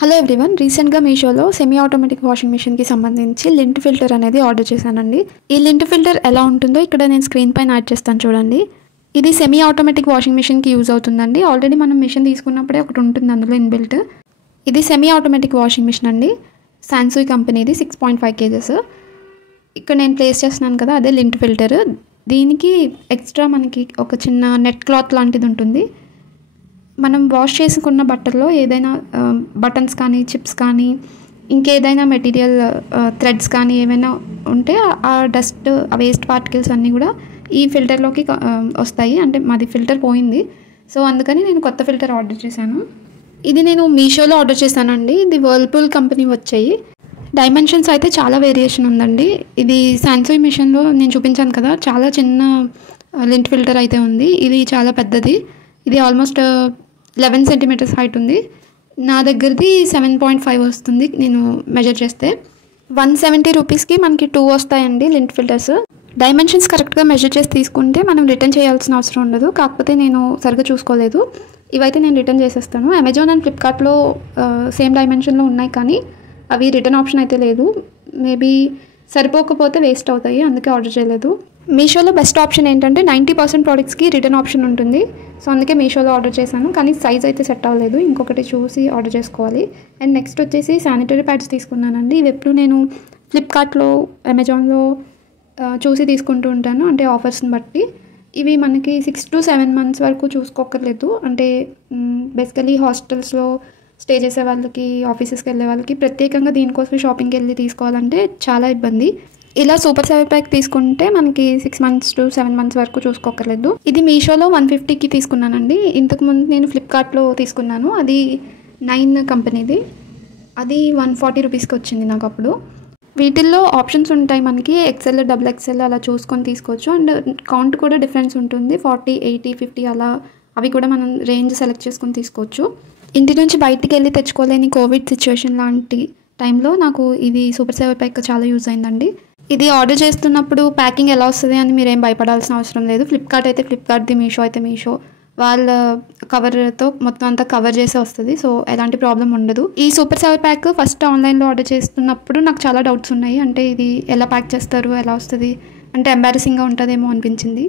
Hello everyone, రీసెంట్గా మీషోలో semi automatic washing మిషన్కి సంబంధించి లింట్ ఫిల్టర్ అనేది ఆర్డర్ చేశానండి. ఈ లింట్ ఫిల్టర్ ఎలా ఉంటుందో ఇక్కడ నేను స్క్రీన్ పైన యాడ్ చేస్తాను చూడండి. ఇది సెమీ ఆటోమేటిక్ వాషింగ్ మిషన్కి యూజ్ అవుతుందండి. ఆల్రెడీ మనం మిషన్ తీసుకున్నప్పుడే ఒకటి ఉంటుంది అందులో ఇన్బిల్ట్. ఇది సెమీ ఆటోమేటిక్ వాషింగ్ మిషన్ అండి, సాన్సూయ్ కంపెనీది, 6.5 kgs. ఇక్కడ నేను ప్లేస్ చేస్తున్నాను కదా, అదే లింట్ ఫిల్టర్. దీనికి ఎక్స్ట్రా మనకి ఒక చిన్న నెట్ క్లాత్ లాంటిది ఉంటుంది. మనం వాష్ చేసుకున్న బట్టల్లో ఏదైనా బటన్స్ కానీ, చిప్స్ కానీ, ఇంకేదైనా మెటీరియల్ థ్రెడ్స్ కానీ ఏమైనా ఉంటే ఆ డస్ట్, ఆ వేస్ట్ పార్టికల్స్ అన్నీ కూడా ఈ ఫిల్టర్లోకి వస్తాయి. అంటే మాది ఫిల్టర్ పోయింది, సో అందుకని నేను కొత్త ఫిల్టర్ ఆర్డర్ చేశాను. ఇది నేను మీషోలో ఆర్డర్ చేశానండి. ఇది వర్ల్పూల్ కంపెనీ వచ్చాయి. డైమెన్షన్స్ అయితే చాలా వేరియేషన్ ఉందండి. ఇది సాన్సూయ్ మిషన్లో నేను చూపించాను కదా, చాలా చిన్న లింట్ ఫిల్టర్ అయితే ఉంది. ఇది చాలా పెద్దది. ఇది ఆల్మోస్ట్ 11 cm హైట్ ఉంది. నా దగ్గరది 7.5 వస్తుంది నేను మెజర్ చేస్తే. 170 రూపీస్కి మనకి 2 వస్తాయండి లింట్ ఫిల్టర్స్. డైమెన్షన్స్ కరెక్ట్గా మెజర్ చేసి తీసుకుంటే మనం రిటర్న్ చేయాల్సిన అవసరం ఉండదు. కాకపోతే నేను సరిగ్గా చూసుకోలేదు. ఇవైతే నేను రిటర్న్ చేసేస్తాను. అమెజాన్ అండ్ ఫ్లిప్కార్ట్లో సేమ్ డైమెన్షన్లో ఉన్నాయి, కానీ అవి రిటర్న్ ఆప్షన్ అయితే లేదు. మేబీ సరిపోకపోతే వేస్ట్ అవుతాయి, అందుకే ఆర్డర్ చేయలేదు. మీషోలో బెస్ట్ ఆప్షన్ ఏంటంటే 90% ప్రోడక్ట్స్కి రిటర్న్ ఆప్షన్ ఉంటుంది. సో అందుకే మీషోలో ఆర్డర్ చేశాను, కానీ సైజ్ అయితే సెట్ అవ్వలేదు. ఇంకొకటి చూసి ఆర్డర్ చేసుకోవాలి. అండ్ నెక్స్ట్ వచ్చేసి శానిటరీ ప్యాడ్స్ తీసుకున్నానండి. ఇవి ఎప్పుడు నేను ఫ్లిప్కార్ట్లో, అమెజాన్లో చూసి తీసుకుంటూ ఉంటాను, అంటే ఆఫర్స్ని బట్టి. ఇవి మనకి 6 to 7 months వరకు చూసుకోక్కర్లేదు. అంటే బేసికలీ హాస్టల్స్లో స్టే చేసే వాళ్ళకి, ఆఫీసెస్కి వెళ్ళే వాళ్ళకి ప్రత్యేకంగా దీనికోసం షాపింగ్కి వెళ్ళి తీసుకోవాలంటే చాలా ఇబ్బంది. ఇలా సూపర్ సేవ్ ప్యాక్ తీసుకుంటే మనకి 6 months to 7 months వరకు చూసుకోక్కర్లేదు. ఇది మీషోలో 150కి తీసుకున్నానండి. ఇంతకుముందు నేను ఫ్లిప్కార్ట్లో తీసుకున్నాను, అది 9 కంపెనీది. అది 140 రూపీస్కి వచ్చింది నాకు అప్పుడు. వీటిల్లో ఆప్షన్స్ ఉంటాయి మనకి, XL, XXL అలా చూసుకొని తీసుకోవచ్చు. అండ్ కౌంట్ కూడా డిఫరెన్స్ ఉంటుంది, 40, 80, 50 అలా. అవి కూడా మనం రేంజ్ సెలెక్ట్ చేసుకొని తీసుకోవచ్చు. ఇంటి నుంచి బయటికి వెళ్ళి తెచ్చుకోలేని కోవిడ్ సిచ్యువేషన్ లాంటి టైంలో నాకు ఇది సూపర్ సేవ్ ప్యాక్ చాలా యూజ్ అయిందండి. ఇది ఆర్డర్ చేస్తున్నప్పుడు ప్యాకింగ్ ఎలా వస్తుంది అని మీరేం భయపడాల్సిన అవసరం లేదు. ఫ్లిప్కార్ట్ అయితే ఫ్లిప్కార్ట్ది, మీషో అయితే మీషో వాళ్ళ కవర్తో మొత్తం అంతా కవర్ చేసే వస్తుంది. సో ఎలాంటి ప్రాబ్లం ఉండదు. ఈ సూపర్ సేవ్ ప్యాక్ ఫస్ట్ ఆన్లైన్లో ఆర్డర్ చేస్తున్నప్పుడు నాకు చాలా డౌట్స్ ఉన్నాయి. అంటే ఇది ఎలా ప్యాక్ చేస్తారు, ఎలా వస్తుంది, అంటే ఎంబారసింగ్గా ఉంటుందేమో అనిపించింది.